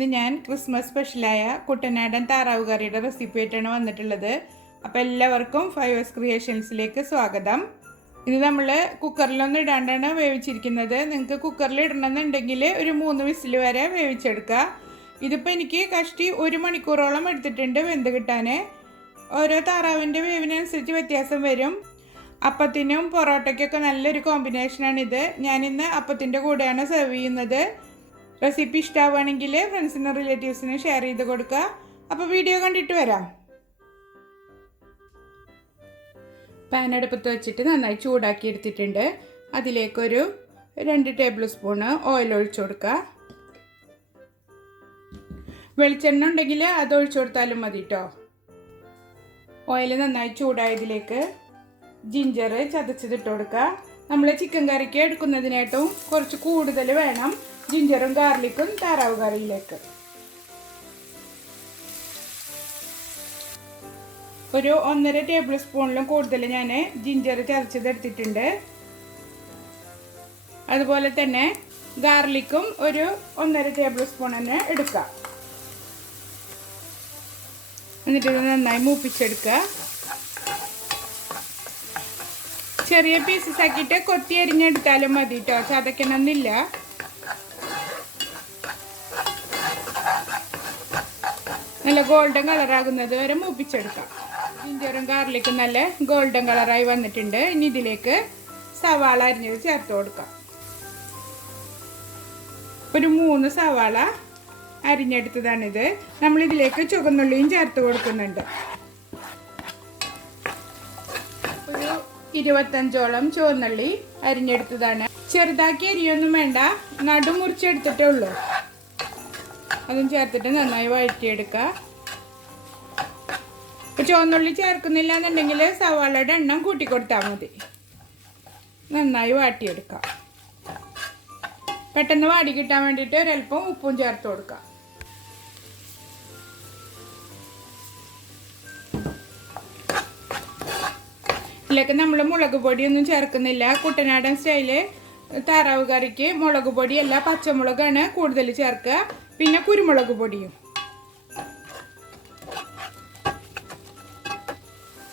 ഇന്ന് ഞാൻ ക്രിസ്മസ് സ്പെഷ്യലായ കുട്ടനാടൻ താറാവ് കറിയുടെ റെസിപ്പി ആയിട്ടാണ് വന്നിട്ടുള്ളത്. അപ്പോൾ എല്ലാവർക്കും 5S ക്രിയേഷൻസിലേക്ക് സ്വാഗതം. ഇത് നമ്മൾ കുക്കറിലൊന്നും ഇടാണ്ടാണ് വേവിച്ചിരിക്കുന്നത്. നിങ്ങൾക്ക് കുക്കറിൽ ഇടണമെന്നുണ്ടെങ്കിൽ ഒരു 3 വിസിൽ വരെ വേവിച്ചെടുക്കുക. ഇതിപ്പോൾ എനിക്ക് കഷ്ടി 1 മണിക്കൂറോളം എടുത്തിട്ടുണ്ട് വെന്ത് കിട്ടാൻ. ഓരോ താറാവിൻ്റെ വേവിനനുസരിച്ച് വ്യത്യാസം വരും. അപ്പത്തിനും പൊറോട്ടയ്ക്കൊക്കെ നല്ലൊരു കോമ്പിനേഷനാണിത്. ഞാനിന്ന് അപ്പത്തിൻ്റെ കൂടെയാണ് സെർവ് ചെയ്യുന്നത്. റെസിപ്പി ഇഷ്ടമാവുകയാണെങ്കിൽ ഫ്രണ്ട്സിനും റിലേറ്റീവ്സിനും ഷെയർ ചെയ്ത് കൊടുക്കുക. അപ്പോൾ വീഡിയോ കണ്ടിട്ട് വരാം. പാൻ അടുപ്പത്ത് വെച്ചിട്ട് നന്നായി ചൂടാക്കി എടുത്തിട്ടുണ്ട്. അതിലേക്കൊരു 2 ടേബിൾ സ്പൂണ് ഓയിൽ ഒഴിച്ചു കൊടുക്കുക. വെളിച്ചെണ്ണ ഉണ്ടെങ്കിൽ അത് ഒഴിച്ചു കൊടുത്താലും മതി കേട്ടോ. ഓയിൽ നന്നായി ചൂടായതിലേക്ക് ജിഞ്ചർ ചതച്ചതിട്ട് കൊടുക്കുക. നമ്മൾ ചിക്കൻ കറിക്ക് എടുക്കുന്നതിനായിട്ടും കുറച്ച് കൂടുതൽ വേണം ജിഞ്ചറും ഗാർലിക്കും താറാവ് കറിയിലേക്ക്. ഒരു 1.5 ടേബിൾ സ്പൂണിലും കൂടുതൽ ഞാൻ ജിഞ്ചർ ചതച്ചതെടുത്തിട്ടുണ്ട്. അതുപോലെ തന്നെ ഗാർലിക്കും ഒരു 1.5 ടേബിൾ സ്പൂൺ തന്നെ എടുക്കുക. എന്നിട്ട് നന്നായി മൂപ്പിച്ചെടുക്കുക. ചെറിയ പീസസ് ആക്കിയിട്ട് കൊത്തി അരിഞ്ഞെടുത്താലും മതി കേട്ടോ, ചതക്കണമെന്നില്ല. നല്ല ഗോൾഡൻ കളറാകുന്നത് വരെ മൂപ്പിച്ചെടുക്കാം. ജിഞ്ചറും ഗാർലിക്കും നല്ല ഗോൾഡൻ കളറായി വന്നിട്ടുണ്ട്. ഇനി ഇതിലേക്ക് സവാള അരിഞ്ഞത് ചേർത്ത് കൊടുക്കാം. ഒരു 3 സവാള അരിഞ്ഞെടുത്തതാണിത്. നമ്മളിതിലേക്ക് ചുവന്നുള്ളിയും ചേർത്ത് കൊടുക്കുന്നുണ്ട്. ഒരു 25ഓളം ചുവന്നുള്ളി അരിഞ്ഞെടുത്തതാണ്. ചെറുതാക്കി അരിയൊന്നും വേണ്ട, നടു മുറിച്ചെടുത്തിട്ടേ ഉള്ളൂ. അതും ചേർത്തിട്ട് നന്നായി വഴറ്റിയെടുക്കുക. ഇപ്പോൾ ചുവന്നുള്ളി ചേർക്കുന്നില്ല എന്നുണ്ടെങ്കിൽ സവാളയുടെ എണ്ണം കൂട്ടിക്കൊടുത്താൽ മതി. നന്നായി വാട്ടിയെടുക്കുക. പെട്ടെന്ന് വാടി കിട്ടാൻ വേണ്ടിയിട്ട് ഒരല്പം ഉപ്പും ചേർത്ത് കൊടുക്കുക. ഇതിലേക്ക് നമ്മൾ മുളക് പൊടിയൊന്നും ചേർക്കുന്നില്ല. കുട്ടനാടൻ സ്റ്റൈല് താറാവ് കറിക്ക് മുളക് പൊടിയല്ല, പച്ചമുളകാണ് കൂടുതൽ ചേർക്കുക. പിന്നെ കുരുമുളക് പൊടിയും.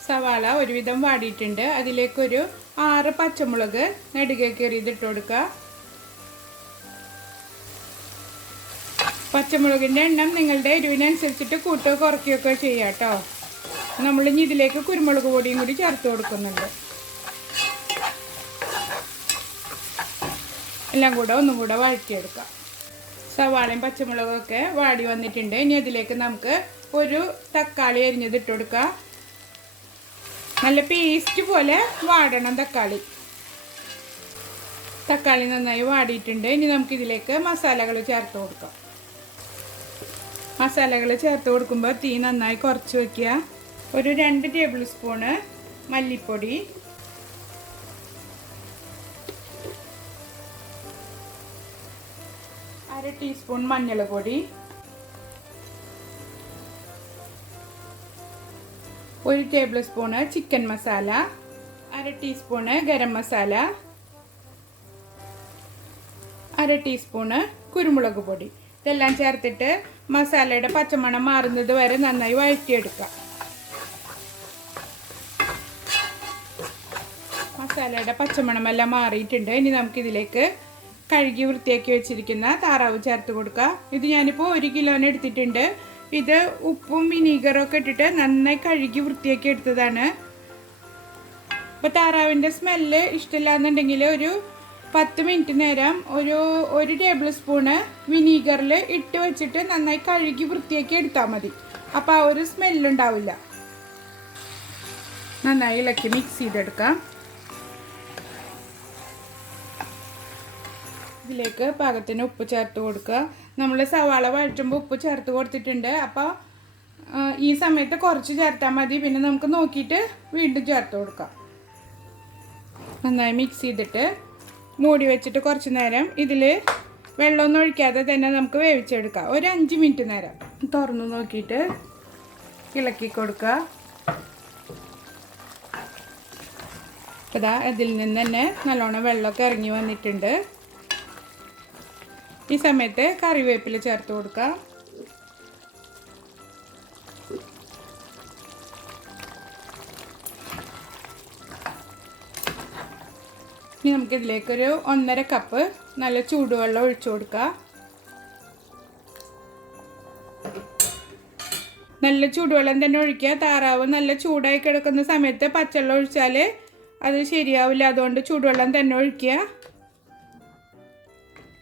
സവാള ഒരുവിധം വാടിയിട്ടുണ്ട്. അതിലേക്കൊരു 6 പച്ചമുളക് നെടുകെ കീറിയതിട്ട് കൊടുക്കുക. പച്ചമുളകിൻ്റെ എണ്ണം നിങ്ങളുടെ എരിവിനനുസരിച്ചിട്ട് കൂട്ടോ കുറയ്ക്കുകയൊക്കെ ചെയ്യാം കേട്ടോ. നമ്മളിനി ഇതിലേക്ക് കുരുമുളക് പൊടിയും കൂടി ചേർത്ത് കൊടുക്കുന്നുണ്ട്. എല്ലാം കൂടെ ഒന്നും കൂടെ വഴറ്റിയെടുക്കാം. സവാളയും പച്ചമുളകൊക്കെ വാടി വന്നിട്ടുണ്ട്. ഇനി അതിലേക്ക് നമുക്ക് ഒരു തക്കാളി അരിഞ്ഞതിട്ട് കൊടുക്കാം. നല്ല പേസ്റ്റ് പോലെ വാടണം തക്കാളി. തക്കാളി നന്നായി വാടിയിട്ടുണ്ട്. ഇനി നമുക്കിതിലേക്ക് മസാലകൾ ചേർത്ത് കൊടുക്കാം. മസാലകൾ ചേർത്ത് കൊടുക്കുമ്പോൾ തീ നന്നായി കുറച്ച് വയ്ക്കുക. ഒരു 2 ടേബിൾ സ്പൂണ് മല്ലിപ്പൊടി, അര ടീസ്പൂൺ മഞ്ഞൾ പൊടി, 1 ടേബിൾ സ്പൂണ് ചിക്കൻ മസാല, അര ടീസ്പൂണ് ഗരം മസാല, അര ടീസ്പൂണ് കുരുമുളക് പൊടി. ഇതെല്ലാം ചേർത്തിട്ട് മസാലയുടെ പച്ചമണം മാറുന്നത് വരെ നന്നായി വഴറ്റിയെടുക്കുക. മസാലയുടെ പച്ചമണമെല്ലാം മാറിയിട്ടുണ്ട്. ഇനി നമുക്കിതിലേക്ക് കഴുകി വൃത്തിയാക്കി വെച്ചിരിക്കുന്ന താറാവ് ചേർത്ത് കൊടുക്കുക. ഇത് ഞാനിപ്പോൾ 1 കിലോന് എടുത്തിട്ടുണ്ട്. ഇത് ഉപ്പും വിനീഗറും ഒക്കെ ഇട്ടിട്ട് നന്നായി കഴുകി വൃത്തിയാക്കി എടുത്തതാണ്. ഇപ്പോൾ താറാവിൻ്റെ സ്മെല്ല് ഇഷ്ടമില്ല എന്നുണ്ടെങ്കിൽ ഒരു 10 മിനിറ്റ് നേരം ഒരു ടേബിൾ സ്പൂണ് വിനീഗറിൽ ഇട്ട് വെച്ചിട്ട് നന്നായി കഴുകി വൃത്തിയാക്കി എടുത്താൽ മതി. അപ്പോൾ ആ ഒരു സ്മെല്ലുണ്ടാവില്ല. നന്നായി ഇളക്കി മിക്സ് ചെയ്തെടുക്കാം. ഇതിലേക്ക് പാകത്തിന് ഉപ്പ് ചേർത്ത് കൊടുക്കുക. നമ്മൾ സവാള വഴറ്റുമ്പോൾ ഉപ്പ് ചേർത്ത് കൊടുത്തിട്ടുണ്ട്. അപ്പോൾ ഈ സമയത്ത് കുറച്ച് ചേർത്താൽ മതി. പിന്നെ നമുക്ക് നോക്കിയിട്ട് വീണ്ടും ചേർത്ത് കൊടുക്കാം. നന്നായി മിക്സ് ചെയ്തിട്ട് മൂടി വെച്ചിട്ട് കുറച്ച് നേരം ഇതിൽ വെള്ളമൊന്നും ഒഴിക്കാതെ തന്നെ നമുക്ക് വേവിച്ചെടുക്കാം. ഒരു 5 മിനിറ്റ് നേരം തുറന്ന് നോക്കിയിട്ട് ഇളക്കി കൊടുക്കുക. ഇതാ ഇതിൽ നിന്ന് തന്നെ നല്ലോണം വെള്ളമൊക്കെ ഇറങ്ങി വന്നിട്ടുണ്ട്. ഈ സമയത്ത് കറിവേപ്പില ചേർത്ത് കൊടുക്കാം. ഇനി നമുക്കിതിലേക്കൊരു 1.5 കപ്പ് നല്ല ചൂടുവെള്ളം ഒഴിച്ചു കൊടുക്കാം. നല്ല ചൂടുവെള്ളം തന്നെ ഒഴിക്കുക. താറാവ് നല്ല ചൂടായി കിടക്കുന്ന സമയത്ത് പച്ചവെള്ളം ഒഴിച്ചാൽ അത് ശരിയാവില്ല. അതുകൊണ്ട് ചൂടുവെള്ളം തന്നെ ഒഴിക്കുക.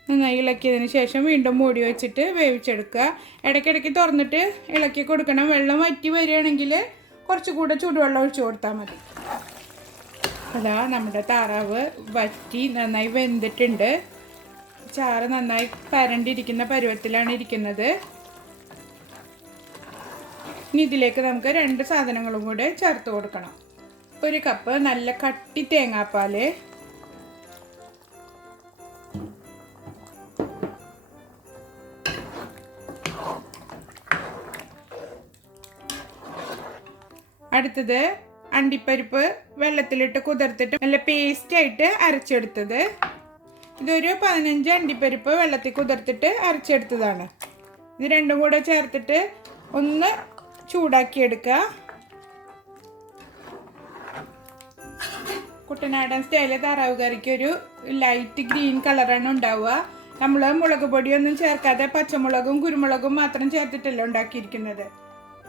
നന്നായി ഇളക്കിയതിന് ശേഷം വീണ്ടും മൂടി വെച്ചിട്ട് വേവിച്ചെടുക്കുക. ഇടയ്ക്കിടയ്ക്ക് തുറന്നിട്ട് ഇളക്കി കൊടുക്കണം. വെള്ളം വറ്റി വരികയാണെങ്കിൽ കുറച്ചുകൂടെ ചൂടുവെള്ളം ഒഴിച്ചു കൊടുത്താൽ മതി. അതാ നമ്മുടെ താറാവ് വറ്റി നന്നായി വെന്തിട്ടുണ്ട്. ചാറ് നന്നായി പരണ്ടിരിക്കുന്ന പരുവത്തിലാണ് ഇരിക്കുന്നത്. ഇനി ഇതിലേക്ക് നമുക്ക് 2 സാധനങ്ങളും കൂടെ ചേർത്ത് കൊടുക്കണം. 1 കപ്പ് നല്ല കട്ടി തേങ്ങാപ്പാൽ, അടുത്തത് അണ്ടിപ്പരിപ്പ് വെള്ളത്തിലിട്ട് കുതിർത്തിട്ട് നല്ല പേസ്റ്റായിട്ട് അരച്ചെടുത്തത്. ഇതൊരു 15 അണ്ടിപ്പരിപ്പ് വെള്ളത്തിൽ കുതിർത്തിട്ട് അരച്ചെടുത്തതാണ്. ഇത് രണ്ടും കൂടെ ചേർത്തിട്ട് ഒന്ന് ചൂടാക്കിയെടുക്കുക. കുട്ടനാടൻ സ്റ്റൈല് താറാവ് കറിക്ക് ഒരു ലൈറ്റ് ഗ്രീൻ കളറാണ് ഉണ്ടാവുക. നമ്മൾ മുളക് പൊടിയൊന്നും ചേർക്കാതെ പച്ചമുളകും കുരുമുളകും മാത്രം ചേർത്തിട്ടല്ല ഉണ്ടാക്കിയിരിക്കുന്നത്.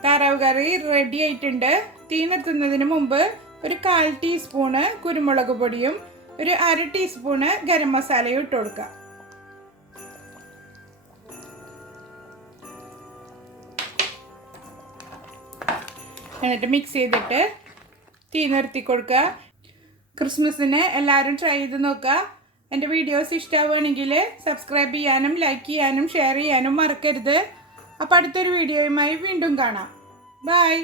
താറാവ് കറി റെഡി ആയിട്ടുണ്ട്. തീ നിർത്തുന്നതിന് മുമ്പ് ഒരു 1/4 ടീസ്പൂണ് കുരുമുളക് പൊടിയും ഒരു 1/2 ടീസ്പൂണ് ഗരം മസാലയും ഇട്ട് കൊടുക്കുക. എന്നിട്ട് മിക്സ് ചെയ്തിട്ട് തീ നിർത്തി കൊടുക്കുക. ക്രിസ്മസിന് എല്ലാവരും ട്രൈ ചെയ്ത് നോക്കുക. എൻ്റെ വീഡിയോസ് ഇഷ്ടമാവുകയാണെങ്കിൽ സബ്സ്ക്രൈബ് ചെയ്യാനും ലൈക്ക് ചെയ്യാനും ഷെയർ ചെയ്യാനും മറക്കരുത്. അപ്പോൾ അടുത്തൊരു വീഡിയോയുമായി വീണ്ടും കാണാം. ബൈ.